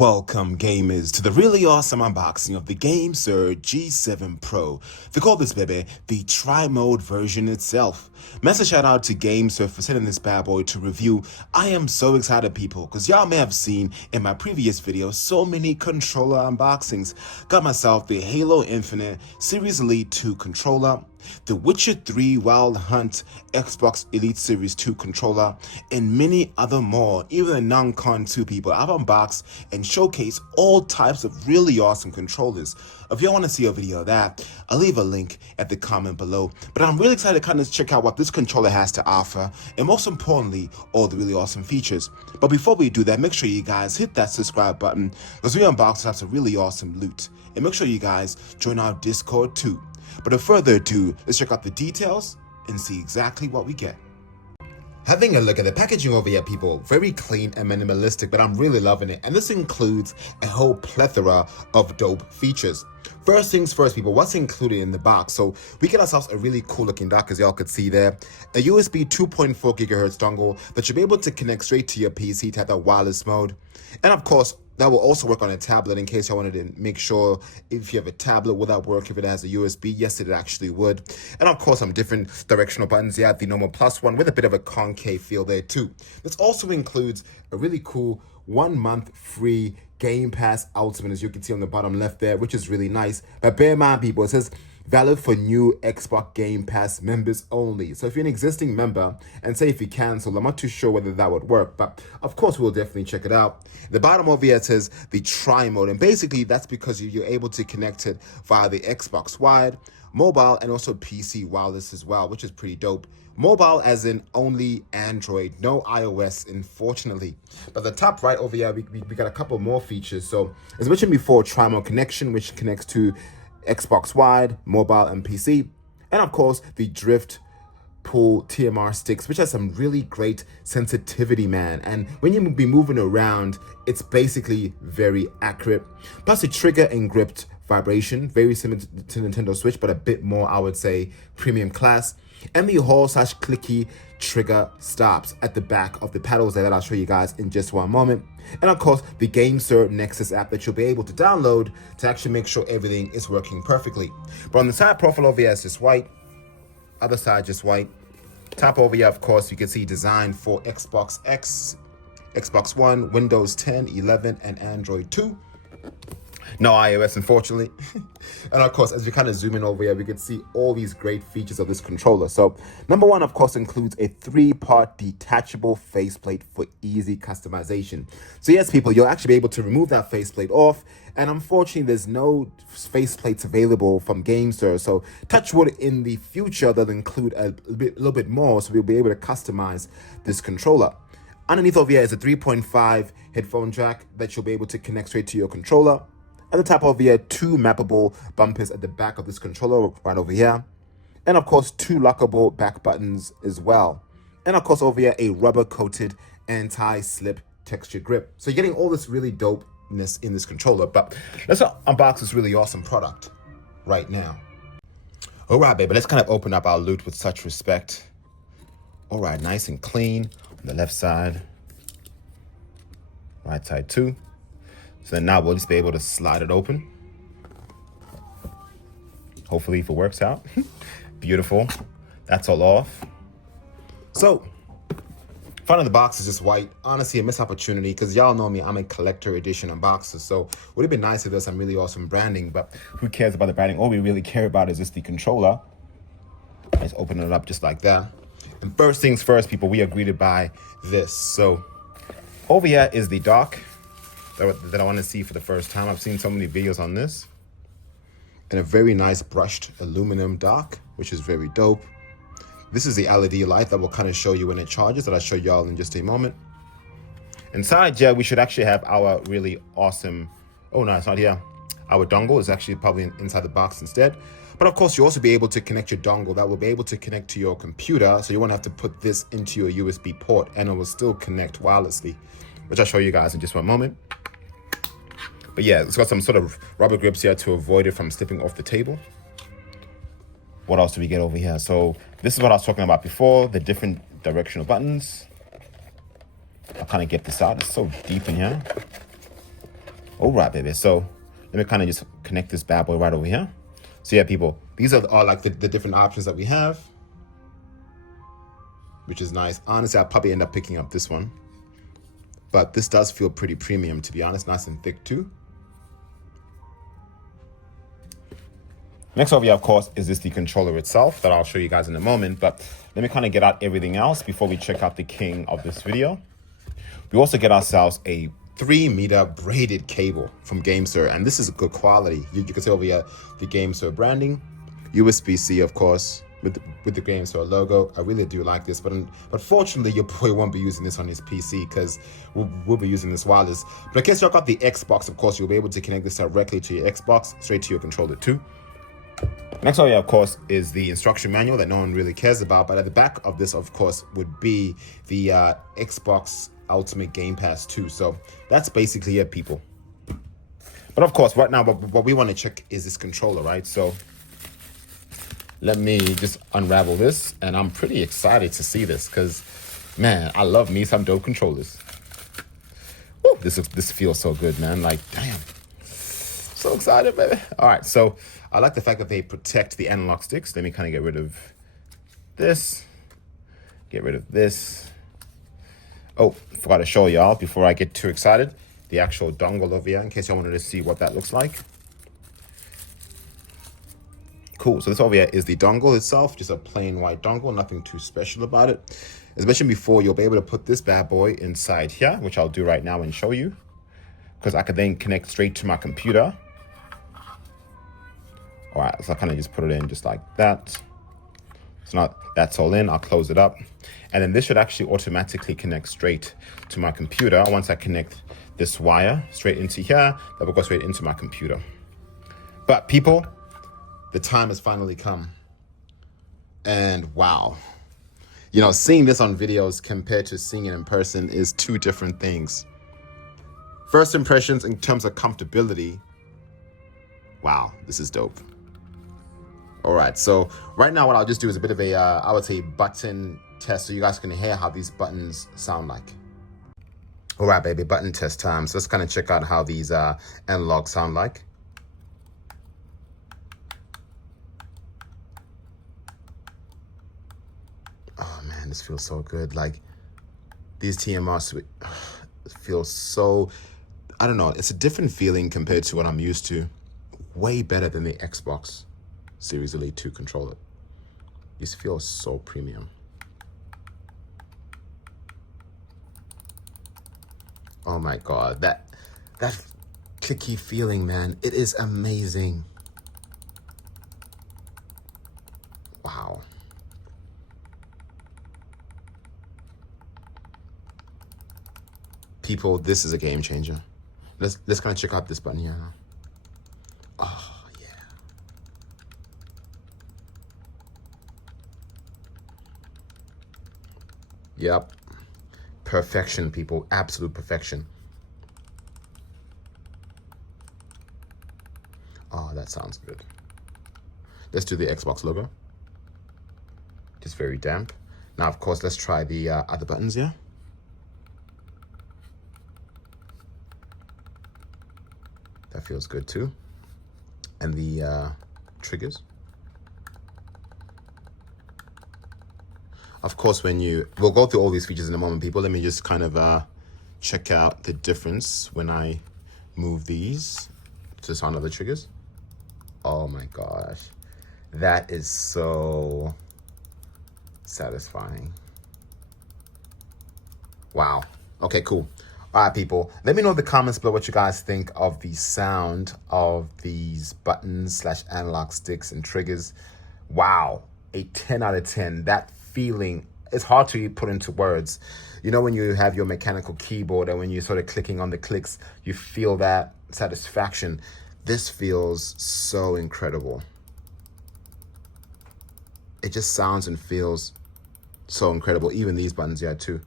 Welcome gamers to the really awesome unboxing of the GameSir G7 Pro. They call this baby the Tri-Mode version itself. Massive shout out to GameSir for sending this bad boy to review. I am so excited people, because y'all may have seen in my previous video so many controller unboxings. Got myself the Halo Infinite Series Elite 2 controller, the Witcher 3 Wild Hunt Xbox Elite Series 2 controller, and many other more. Even the non-con 2 people, I've unboxed and showcased all types of really awesome controllers. If you want to see a video of that, I'll leave a link at the comment below. But I'm really excited to kind of check out what this controller has to offer, and most importantly, all the really awesome features. But before we do that, make sure you guys hit that subscribe button, because we unbox lots of really awesome loot. And make sure you guys join our Discord too. But without further ado, let's check out the details and see exactly what we get. Having a look at the packaging over here, people, very clean and minimalistic, but I'm really loving it. And this includes a whole plethora of dope features. First things first, people, what's included in the box? So we get ourselves a really cool looking dock, as y'all could see there. A USB 2.4 gigahertz dongle that you'll be able to connect straight to your PC to have that wireless mode. And of course, that will also work on a tablet in case I wanted to make sure if you have a tablet, will that work if it has a USB? Yes, it actually would. And of course, some different directional buttons. You have the normal plus one with a bit of a concave feel there too. This also includes a really cool 1 month free Game Pass Ultimate, as you can see on the bottom left there, which is really nice. But bear in mind, people, it says valid for new Xbox Game Pass members only. So if you're an existing member, and say if you cancel, I'm not too sure whether that would work, but of course we'll definitely check it out. The bottom over here says the Tri-Mode, and basically that's because you're able to connect it via the Xbox Wide, mobile, and also PC wireless as well, which is pretty dope. Mobile as in only Android, no iOS, unfortunately. But the top right over here, we got a couple more features. So as mentioned before, Tri-Mode connection, which connects to Xbox Wide, mobile, and PC. And of course, the Drift Pull TMR sticks, which has some really great sensitivity, man. And when you be moving around, it's basically very accurate. Plus the trigger and grip vibration, very similar to Nintendo Switch, but a bit more, I would say, premium class. And the hold/clicky trigger stops at the back of the paddles that I'll show you guys in just one moment. And of course, the GameSir Nexus app that you'll be able to download to actually make sure everything is working perfectly. But on the side profile over here, it's just white. Other side, just white. Top over here, of course, you can see designed for Xbox X, Xbox One, Windows 10, 11, and Android 2. No iOS, unfortunately. And of course, as we kind of zoom in over here, we can see all these great features of this controller. So number one, of course, includes a 3-part detachable faceplate for easy customization. So yes, people, you'll actually be able to remove that faceplate off. And unfortunately, there's no faceplates available from GameSir. So touch wood, in the future, they'll include a little bit more, so we'll be able to customize this controller. Underneath over here is a 3.5 headphone jack that you'll be able to connect straight to your controller. At the top over here, 2 mappable bumpers at the back of this controller right over here. And of course, 2 lockable back buttons as well. And of course, over here, a rubber-coated anti-slip texture grip. So you're getting all this really dopeness in this controller. But let's unbox this really awesome product right now. All right, baby, let's kind of open up our loot with such respect. All right, nice and clean on the left side. Right side too. So then now we'll just be able to slide it open. Hopefully if it works out. Beautiful. That's all off. So, front of the box is just white. Honestly, a missed opportunity, because y'all know me, I'm a collector edition unboxer. So would have been nice if there's some really awesome branding, but who cares about the branding? All we really care about is just the controller. Let's open it up just like that. And first things first, people, we are greeted by this. So over here is the dock that I want to see for the first time. I've seen so many videos on this. And a very nice brushed aluminum dock, which is very dope. This is the LED light that will kind of show you when it charges, that I'll show y'all in just a moment. Inside, yeah, we should actually have our really awesome, oh no, it's not here. Our dongle is actually probably inside the box instead. But of course, you also be able to connect your dongle that will be able to connect to your computer. So you won't have to put this into your USB port, and it will still connect wirelessly, which I'll show you guys in just one moment. But yeah, it's got some sort of rubber grips here to avoid it from slipping off the table. What else do we get over here? So this is what I was talking about before, the different directional buttons. I'll kind of get this out. It's so deep in here. All right, baby. So let me kind of just connect this bad boy right over here. So yeah, people, these are all like the different options that we have, which is nice. Honestly, I'll probably end up picking up this one, but this does feel pretty premium, to be honest. Nice and thick too. Next over here, of course, is the controller itself that I'll show you guys in a moment, but let me kind of get out everything else before we check out the king of this video. We also get ourselves a 3-meter braided cable from GameSir, and this is good quality. You can see over here the GameSir branding, USB-C, of course, with the GameSir logo. I really do like this, but fortunately, your boy won't be using this on his PC because we'll be using this wireless. But in case y'all got the Xbox, of course, you'll be able to connect this directly to your Xbox, straight to your controller too. Next over here, of course, is the instruction manual that no one really cares about, but at the back of this, of course, would be the Xbox Ultimate Game Pass 2. So that's basically it, people. But of course, right now, what we want to check is this controller, right? So let me just unravel this, and I'm pretty excited to see this because, man, I love me some dope controllers. Woo, this feels so good, man. Like, damn. So excited, baby. All right, so I like the fact that they protect the analog sticks. Let me kind of get rid of this. Get rid of this. Oh, forgot to show y'all before I get too excited, the actual dongle over here, in case y'all wanted to see what that looks like. Cool, so this over here is the dongle itself, just a plain white dongle, nothing too special about it. As mentioned before, you'll be able to put this bad boy inside here, which I'll do right now and show you, because I could then connect straight to my computer. All right, so I kind of just put it in just like that. So now that's all in, I'll close it up. And then this should actually automatically connect straight to my computer. Once I connect this wire straight into here, that will go straight into my computer. But people, the time has finally come. And wow, you know, seeing this on videos compared to seeing it in person is two different things. First impressions in terms of comfortability, wow, this is dope. All right, so right now what I'll just do is a bit of a, I would say, button test so you guys can hear how these buttons sound like. All right, baby, button test time. So let's kind of check out how these analogs sound like. Oh man, this feels so good. Like these TMRs feel so, I don't know, it's a different feeling compared to what I'm used to. Way better than the Xbox Series Elite 2 controller. These feel so premium. Oh my God, that clicky feeling, man, it is amazing. Wow. People, this is a game changer. Let's kind of check out this button here now. Oh yeah. Yep. Perfection, people. Absolute perfection. Oh, that sounds good. Let's do the Xbox logo. Just very damp. Now, of course, let's try the other buttons here. That feels good too. And the triggers. Of course, we'll go through all these features in a moment, people. Let me just kind of check out the difference when I move these to sound of the triggers. Oh my gosh, that is so satisfying. Wow. Okay, cool. All right, people, let me know in the comments below what you guys think of the sound of these buttons / analog sticks and triggers. Wow, a 10 out of 10. That feeling, it's hard to put into words. You know, when you have your mechanical keyboard and when you're sort of clicking on the clicks, you feel that satisfaction. This feels so incredible. It just sounds and feels so incredible. Even these buttons here too.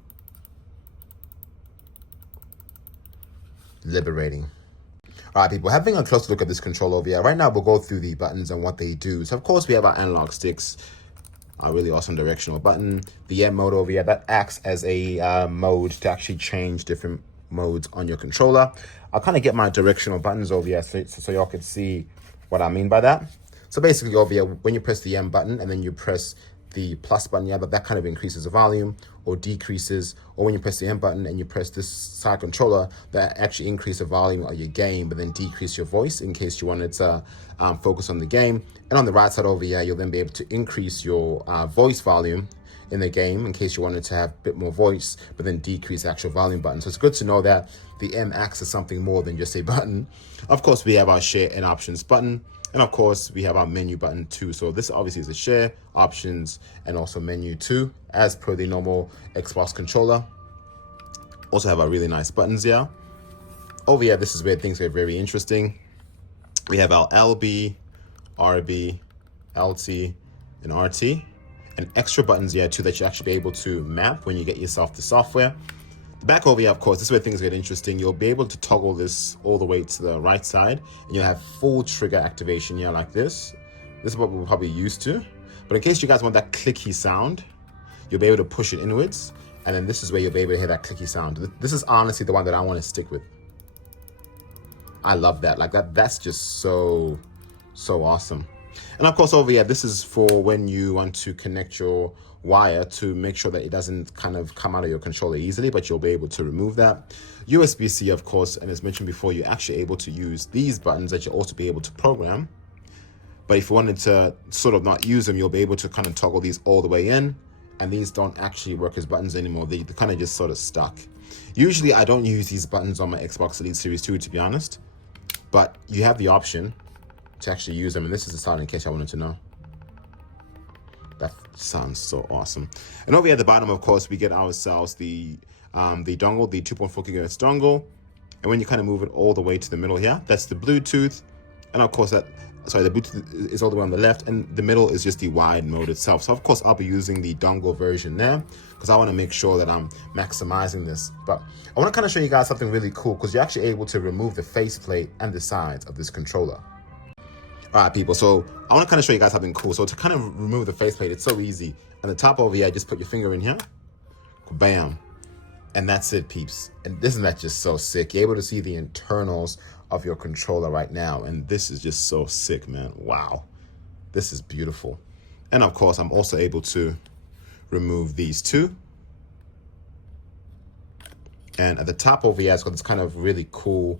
Liberating. All right, people, having a close look at this controller over here. Right now, we'll go through the buttons and what they do. So, of course, we have our analog sticks, a really awesome directional button. The M mode over here, that acts as a mode to actually change different modes on your controller. I'll kind of get my directional buttons over here so y'all can see what I mean by that. So basically over here, when you press the M button and then you press the plus button, yeah, that kind of increases the volume or decreases, or when you press the M button and you press this side controller, that actually increase the volume of your game, but then decrease your voice in case you wanted to focus on the game. And on the right side over here, you'll then be able to increase your voice volume in the game in case you wanted to have a bit more voice, but then decrease the actual volume button. So it's good to know that the M acts as something more than just a button. Of course, we have our share and options button. And of course, we have our menu button too. So this obviously is a share, options, and also menu too, as per the normal Xbox controller. Also have our really nice buttons here. Over here, this is where things get very interesting. We have our LB, RB, LT, and RT. And extra buttons here too that you actually be able to map when you get yourself the software. Back over here, of course, this is where things get interesting. You'll be able to toggle this all the way to the right side, and you'll have full trigger activation here like this. This is what we're probably used to. But in case you guys want that clicky sound, you'll be able to push it inwards, and then this is where you'll be able to hear that clicky sound. This is honestly the one that I want to stick with. I love that. Like that's just so awesome. And of course over here, this is for when you want to connect your wire to make sure that it doesn't kind of come out of your controller easily, but you'll be able to remove that. USB-C, of course, and as mentioned before, you're actually able to use these buttons that you'll also be able to program. But if you wanted to sort of not use them, you'll be able to kind of toggle these all the way in, and these don't actually work as buttons anymore. They're kind of just sort of stuck. Usually I don't use these buttons on my Xbox Elite Series 2, to be honest, but you have the option to actually use them, and this is the sound in case I wanted to know. That sounds so awesome. And over here at the bottom, of course, we get ourselves the dongle, the 2.4 gigahertz dongle. And when you kind of move it all the way to the middle here, that's the Bluetooth. And of course the Bluetooth is all the way on the left, and the middle is just the wide mode itself. So of course I'll be using the dongle version there because I want to make sure that I'm maximizing this. But I want to kind of show you guys something really cool because you're actually able to remove the faceplate and the sides of this controller. All right, people, so I want to kind of show you guys something cool. So to kind of remove the faceplate, it's so easy. On the top over here, just put your finger in here, bam, and that's it, peeps. And isn't that just so sick? You're able to see the internals of your controller right now, and this is just so sick, man. Wow, this is beautiful. And of course, I'm also able to remove these two. And at the top over here, it's got this kind of really cool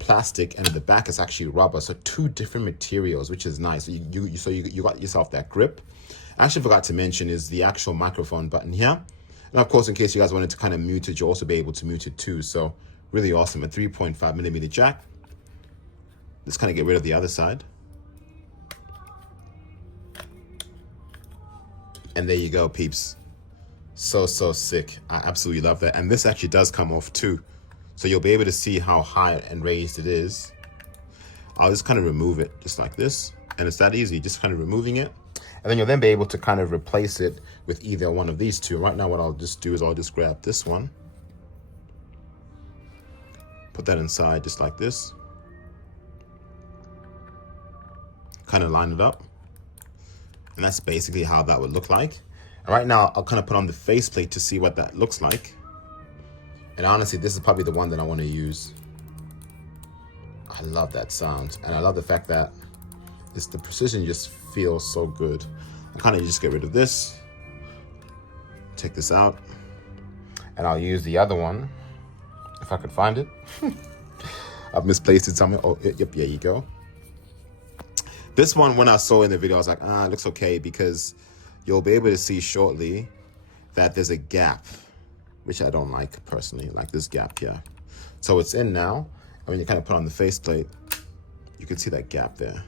plastic, and in the back is actually rubber, so two different materials, which is nice. So you got yourself that grip. I actually forgot to mention is the actual microphone button here, and of course in case you guys wanted to kind of mute it, you'll also be able to mute it too. So really awesome. A 3.5mm jack. Let's kind of get rid of the other side, and there you go, peeps. So sick. I absolutely love that. And this actually does come off too, so you'll be able to see how high and raised it is. I'll just kind of remove it just like this, and it's that easy, just kind of removing it. And then you'll then be able to kind of replace it with either one of these two. Right now what I'll just do is I'll just grab this one, put that inside just like this, kind of line it up, and that's basically how that would look like. And right now I'll kind of put on the faceplate to see what that looks like. And honestly, this is probably the one that I want to use. I love that sound, and I love the fact that the precision just feels so good. I'll kind of just get rid of this, take this out, and I'll use the other one if I could find it. I've misplaced it somewhere. Oh, yep, there you go. This one, when I saw in the video, I was like, it looks okay, because you'll be able to see shortly that there's a gap, which I don't like personally, like this gap here. So it's in now, and when you kind of put on the faceplate, you can see that gap there.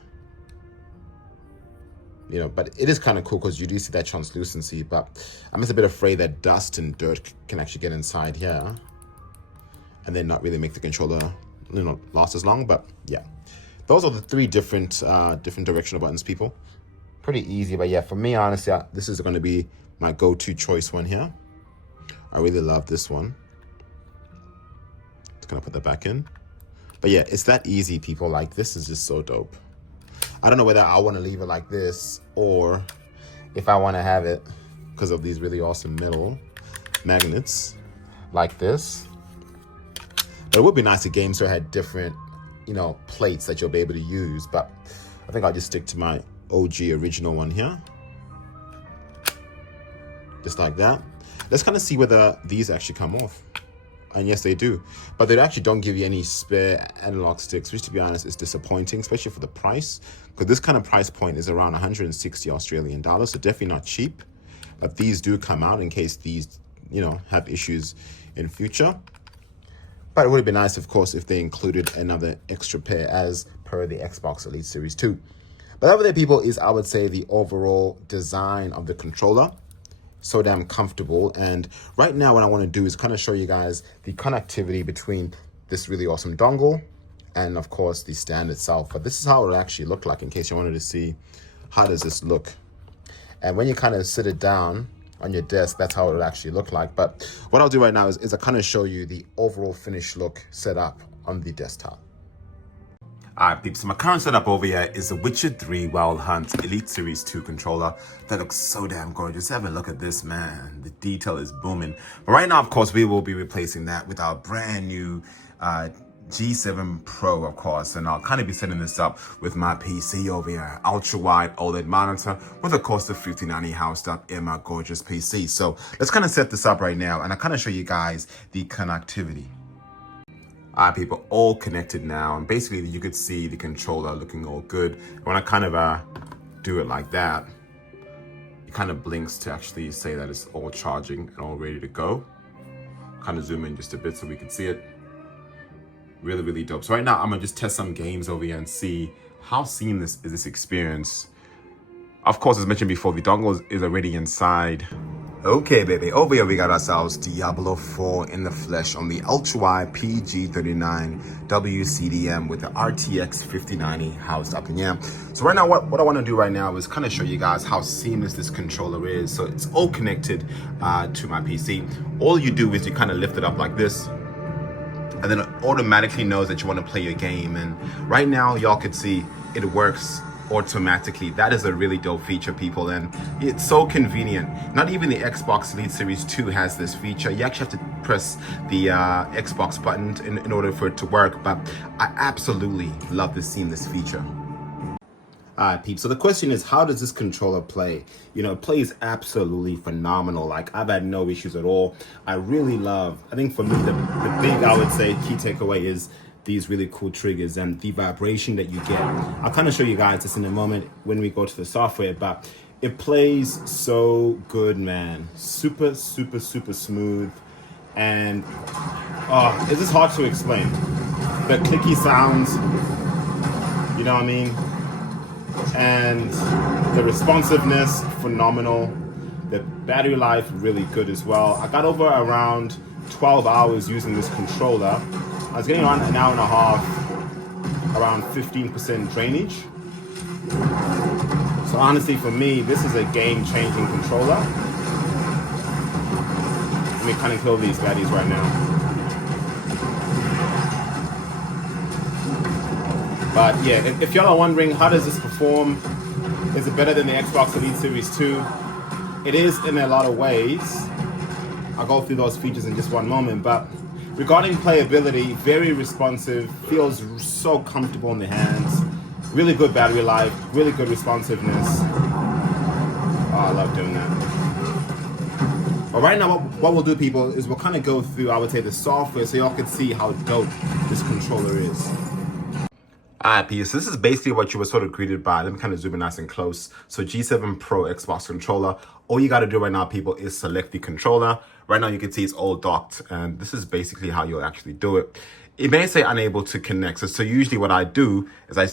You know, but it is kind of cool because you do see that translucency, but I'm just a bit afraid that dust and dirt can actually get inside here and then not really make the controller, you know, last as long. But yeah, those are the three different directional buttons, people. Pretty easy, but yeah, for me, honestly, this is going to be my go-to choice one here. I really love this one. Just gonna put that back in. But yeah, it's that easy, people. Like, this is just so dope. I don't know whether I want to leave it like this or if I want to have it, because of these really awesome metal magnets like this. But it would be nice if GameSir had different, plates that you'll be able to use. But I think I'll just stick to my OG original one here. Just like that. Let's kind of see whether these actually come off. And yes, they do. But they actually don't give you any spare analog sticks, which to be honest is disappointing, especially for the price. Because this kind of price point is around 160 Australian dollars, so definitely not cheap. But these do come out in case these, have issues in future. But it would have been nice, of course, if they included another extra pair as per the Xbox Elite Series 2. But over there, people, is, I would say, the overall design of the controller. So damn comfortable. And right now what I want to do is kind of show you guys the connectivity between this really awesome dongle and of course the stand itself. But this is how it'll actually look like in case you wanted to see how does this look. And when you kind of sit it down on your desk, that's how it'll actually look like. But what I'll do right now is I kind of show you the overall finished look set up on the desktop. Alright peeps, so my current setup over here is a Witcher 3 Wild Hunt Elite Series 2 controller that looks so damn gorgeous. Have a look at this, man. The detail is booming. But right now, of course, we will be replacing that with our brand new G7 Pro, of course. And I'll kind of be setting this up with my PC over here. Ultra-wide OLED monitor with, of course, the 5090 housed up in my gorgeous PC. So let's kind of set this up right now and I'll kind of show you guys the connectivity. Alright people, all connected now, and basically you could see the controller looking all good. And when I kind of do it like that, it kind of blinks to actually say that it's all charging and all ready to go. Kind of zoom in just a bit so we can see it. Really, really dope. So right now I'm gonna just test some games over here and see how seamless is this experience. Of course, as mentioned before, the dongle is already inside. Okay, baby, over here we got ourselves Diablo 4 in the flesh on the ultra-wide PG39 WCDM with the RTX 5090 housed up in here. So right now, what I want to do right now is kind of show you guys how seamless this controller is. So it's all connected to my PC. All you do is you kind of lift it up like this, and then it automatically knows that you want to play your game. And right now, y'all can see it works automatically. That is a really dope feature, people, and it's so convenient. Not even the Xbox Elite Series 2 has this feature. You actually have to press the Xbox button in order for it to work, but I absolutely love this seamless feature. Alright peeps, so the question is, how does this controller play? It plays absolutely phenomenal. Like, I've had no issues at all. I really love, I think for me, the big, I would say, key takeaway is these really cool triggers and the vibration that you get. I'll kind of show you guys this in a moment when we go to the software, but it plays so good, man. Super, super, super smooth. And it's just hard to explain. The clicky sounds, you know what I mean? And the responsiveness, phenomenal. The battery life, really good as well. I got over around 12 hours using this controller. I was getting around an hour and a half, around 15% drainage. So honestly, for me, this is a game-changing controller. Let me kind of kill these baddies right now. But yeah, if y'all are wondering, how does this perform? Is it better than the Xbox Elite Series 2? It is in a lot of ways. I'll go through those features in just one moment, but regarding playability, very responsive, feels so comfortable in the hands, really good battery life, really good responsiveness. Oh, I love doing that. But right now, what we'll do, people, is we'll kind of go through, I would say, the software so y'all can see how dope this controller is. Alright, peeps, so this is basically what you were sort of greeted by. Let me kind of zoom in nice and close. So G7 Pro Xbox controller. All you got to do right now, people, is select the controller. Right now you can see it's all docked, and this is basically how you'll actually do it. It may say unable to connect. So usually what I do is I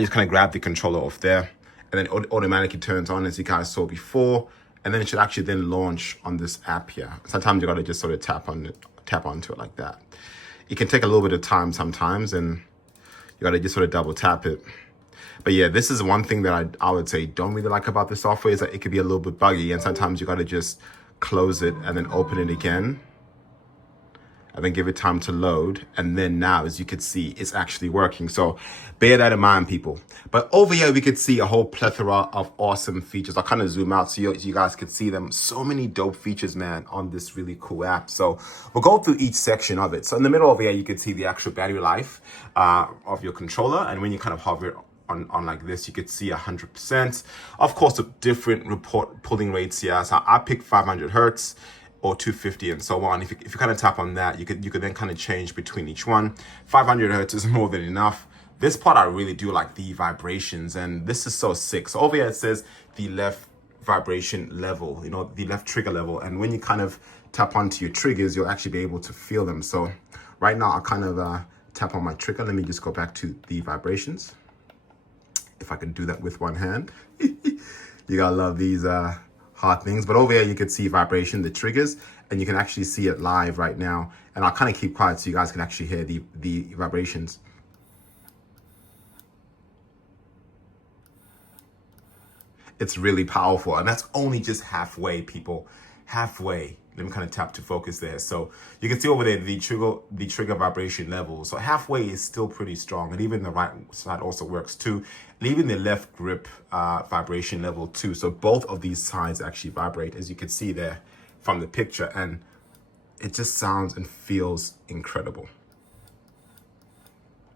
just kind of grab the controller off there, and then it automatically turns on, as you guys saw before, and then it should actually then launch on this app here. Sometimes you got to just sort of tap onto it like that. It can take a little bit of time sometimes, and you got to just sort of double tap it. But yeah, this is one thing that I would say don't really like about the software, is that it could be a little bit buggy, and sometimes you got to just close it and then open it again. and then give it time to load. And then now, as you can see, it's actually working. So bear that in mind, people. But over here, we could see a whole plethora of awesome features. I'll kind of zoom out so you guys could see them. So many dope features, man, on this really cool app. So we'll go through each section of it. So in the middle over here, you can see the actual battery life of your controller. And when you kind of hover on like this, you could see 100%. Of course, the different report pulling rates here. So I picked 500 hertz or 250 and so on. If you kind of tap on that, you could then kind of change between each one. 500 hertz is more than enough. This part I really do like the vibrations, and this is so sick. So over here it says the left vibration level, you know, the left trigger level. And when you kind of tap onto your triggers, you'll actually be able to feel them. So right now I'll kind of tap on my trigger. Let me just go back to the vibrations. If I can do that with one hand. You gotta love these hard things. But over here you can see vibration, the triggers, and you can actually see it live right now. And I'll kind of keep quiet so you guys can actually hear the vibrations. It's really powerful, and that's only just halfway, people. Halfway. Let me kind of tap to focus there. So you can see over there the trigger vibration level. So halfway is still pretty strong, and even the right side also works too, and even the left grip vibration level too. So both of these sides actually vibrate, as you can see there from the picture, and it just sounds and feels incredible.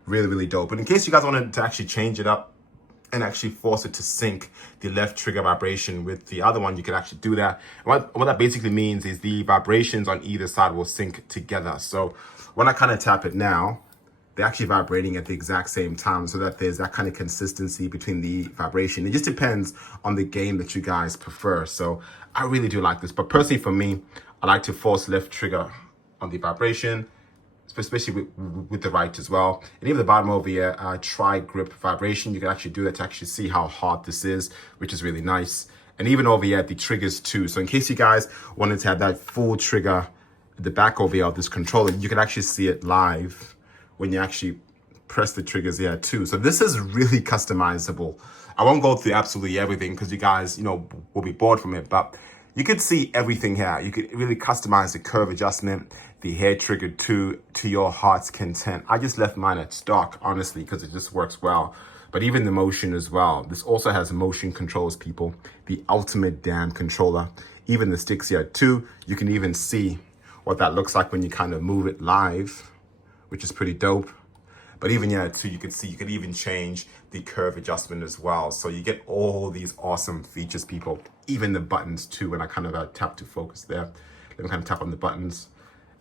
Really, really dope. But in case you guys wanted to actually change it up and actually force it to sync the left trigger vibration with the other one, you can actually do that. What that basically means is the vibrations on either side will sync together. So when I kind of tap it now, they're actually vibrating at the exact same time, so that there's that kind of consistency between the vibration. It just depends on the game that you guys prefer. So I really do like this. But personally for me, I like to force left trigger on the vibration, especially with the right as well. And even the bottom over here, try grip vibration. You can actually do that to actually see how hard this is, which is really nice. And even over here, the triggers too. So in case you guys wanted to have that full trigger at the back over here of this controller, you can actually see it live when you actually press the triggers here too. So this is really customizable. I won't go through absolutely everything because you guys, will be bored from it, but you could see everything here. You could really customize the curve adjustment, the hair trigger to your heart's content. I just left mine at stock, honestly, because it just works well. But even the motion as well. This also has motion controls, people. The ultimate damn controller. Even the sticks here too. You can even see what that looks like when you kind of move it live, which is pretty dope. But even here too, you can see you can even change the curve adjustment as well. So you get all these awesome features, people. Even the buttons too, when I kind of tap to focus there. Let me kind of tap on the buttons.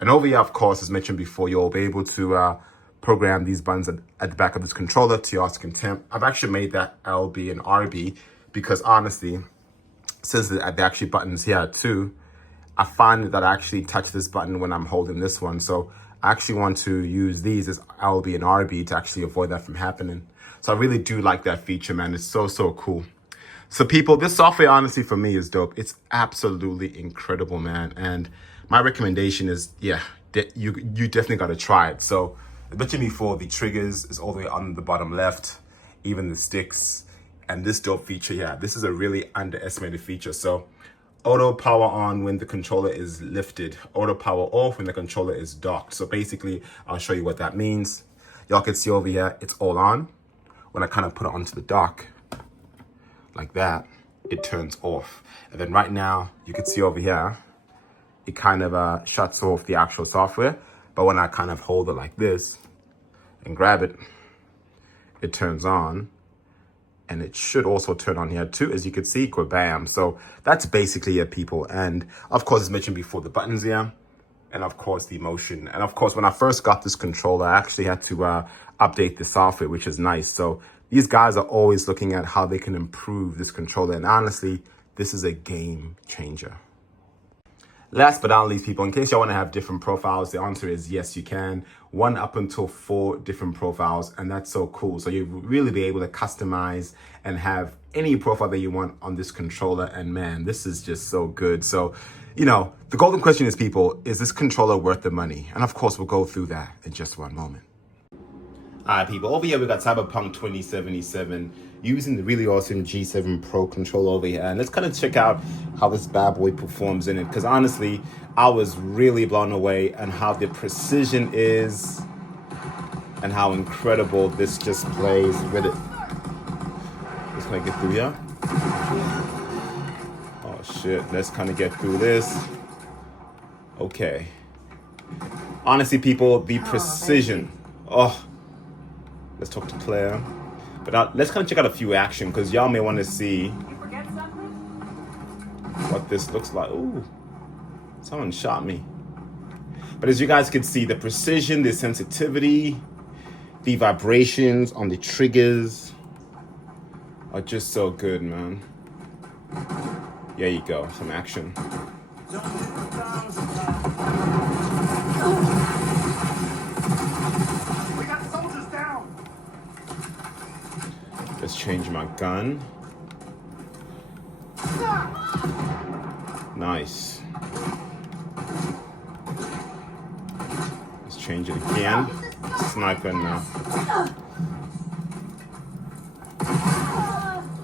And over here, of course, as mentioned before, you'll be able to program these buttons at the back of this controller to your heart's content. I've actually made that LB and RB because honestly, since they're actually buttons here too, I find that I actually touch this button when I'm holding this one. So I actually want to use these as LB and RB to actually avoid that from happening. So I really do like that feature, man. It's so, so cool. So people, this software, honestly, for me is dope. It's absolutely incredible, man. And my recommendation is, yeah, you definitely got to try it. So as mentioned before, the triggers is all the way on the bottom left, even the sticks, and this dope feature here. This is a really underestimated feature. So auto power on when the controller is lifted, auto power off when the controller is docked. So basically, I'll show you what that means. Y'all can see over here, it's all on. When I kind of put it onto the dock, like that, it turns off. And then right now, you can see over here, it kind of shuts off the actual software. But when I kind of hold it like this and grab it, it turns on. And it should also turn on here too, as you can see, bam. So that's basically it, people. And of course, as mentioned before, the buttons here, and of course the motion. And of course, when I first got this controller, I actually had to update the software, which is nice. So these guys are always looking at how they can improve this controller. And honestly, this is a game changer. Last but not least, people, in case y'all want to have different profiles, the answer is yes, you can. 1 up until 4 different profiles, and that's so cool. So you'll really be able to customize and have any profile that you want on this controller. And man, this is just so good. So, the golden question is, people, is this controller worth the money? And of course, we'll go through that in just one moment. Alright people, over here we got Cyberpunk 2077 using the really awesome G7 Pro controller over here, and let's kind of check out how this bad boy performs in it, because honestly I was really blown away on how the precision is and how incredible this just plays with it. Let's kind of get through here. Oh shit, let's kind of get through this. Okay, honestly people, the precision, let's talk to Claire. But now, let's kind of check out a few action, because y'all may want to see what this looks like. Ooh, someone shot me. But as you guys can see, the precision, the sensitivity, the vibrations on the triggers are just so good, man. There you go, some action. Let's change my gun. Nice. Let's change it again. Sniper now.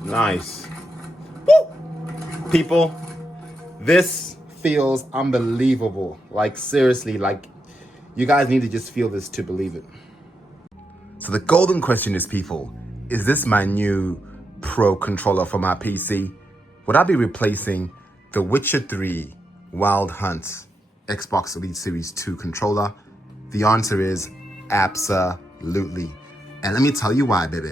Nice. Woo! People, this feels unbelievable. Like seriously, like you guys need to just feel this to believe it. So the golden question is, people, is this my new Pro controller for my PC? Would I be replacing the Witcher 3 Wild Hunt Xbox Elite Series 2 controller? The answer is absolutely. And let me tell you why, baby.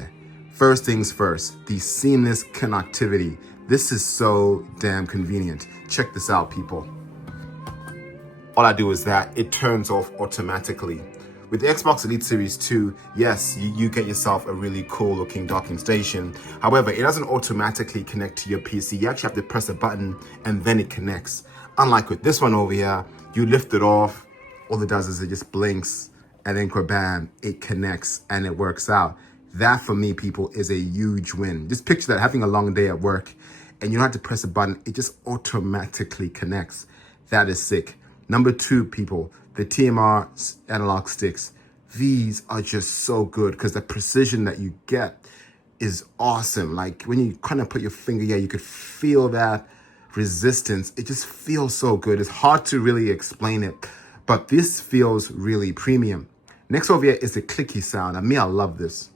First things first, the seamless connectivity. This is so damn convenient. Check this out, people. All I do is that it turns off automatically. With the Xbox Elite Series 2, yes, you get yourself a really cool looking docking station. However, it doesn't automatically connect to your PC. You actually have to press a button and then it connects. Unlike with this one over here, you lift it off, all it does is it just blinks and then bam, it connects and it works out. That for me, people, is a huge win. Just picture that, having a long day at work and you don't have to press a button, it just automatically connects. That is sick. Number two, people, the TMR analog sticks. These are just so good because the precision that you get is awesome. Like when you kind of put your finger here, you could feel that resistance. It just feels so good. It's hard to really explain it, but this feels really premium. Next over here is the clicky sound. I love this.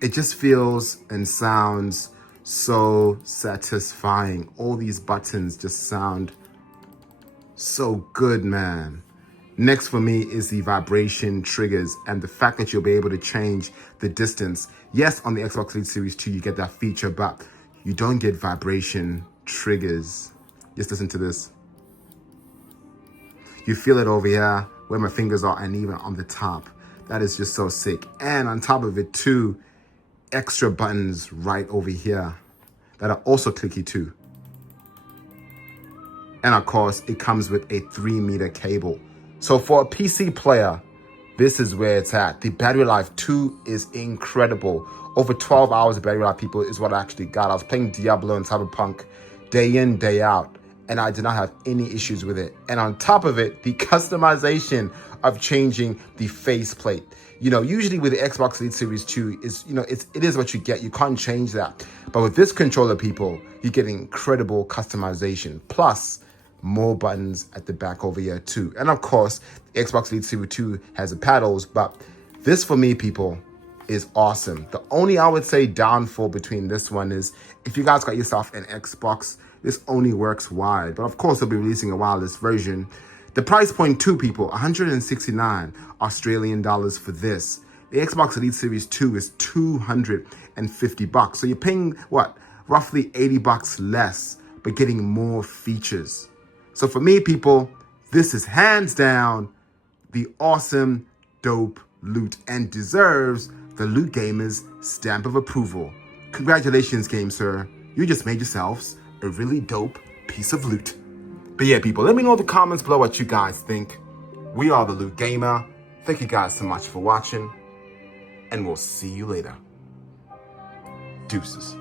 It just feels and sounds so satisfying. All these buttons just sound so good, man. Next for me is the vibration triggers and the fact that you'll be able to change the distance. Yes, on the Xbox Elite Series 2, you get that feature, but you don't get vibration triggers. Just listen to this. You feel it over here where my fingers are and even on the top. That is just so sick. And on top of it too, extra buttons right over here that are also clicky too. And of course, it comes with a 3-meter cable. So for a PC player, this is where it's at. The battery life too is incredible. Over 12 hours of battery life, people, is what I actually got. I was playing Diablo and Cyberpunk day in, day out, and I did not have any issues with it. And on top of it, the customization of changing the faceplate. You know, usually with the Xbox Elite Series 2, it is what you get. You can't change that. But with this controller, people, you get incredible customization. Plus, more buttons at the back over here too. And of course, the Xbox Elite Series 2 has the paddles, but this for me, people, is awesome. The only, I would say, downfall between this one is if you guys got yourself an Xbox, this only works wired. But of course, they'll be releasing a wireless version. The price point too, people, 169 Australian dollars for this. The Xbox Elite Series 2 is 250 bucks. So you're paying, what, roughly 80 bucks less, but getting more features. So for me, people, this is hands down the awesome, dope loot and deserves the Loot Gamers stamp of approval. Congratulations, GameSir. You just made yourselves a really dope piece of loot. But yeah, people, let me know in the comments below what you guys think. We are the Loot Gamer. Thank you guys so much for watching, and we'll see you later. Deuces.